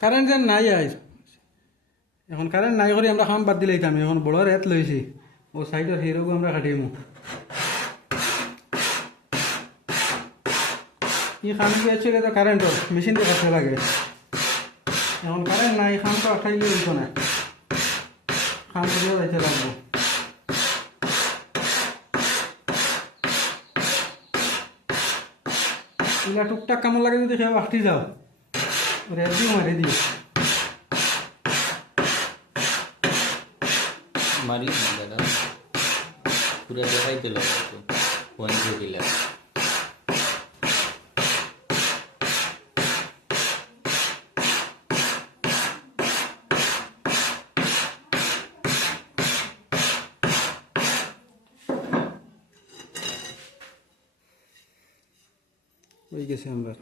কারেন্ট যেন নাই আইস এখন কারেন্ট নাই করে আমরা খাম বাদ দিলেই আমি এখন বড় রেত লইছি ও সাইডের হিরোগু আমরা কাটিমু ই খাম কি আছে তো কারেন্টর মেশিন দিয়ে কাটতে লাগে এখন কারেন্ট নাই খাম তো আঠাইলে হইতো না খাম করিয়া যাইতে লাগবো এগুলা টুকটাক কামড় লাগে যদি খেয়ে বাকি যাও রেত দিও মারি দিও মারি না দাদা পুরো দেখাইতে লাগে তো পয়েন্ট দিলে হয়ে গেছে আমরা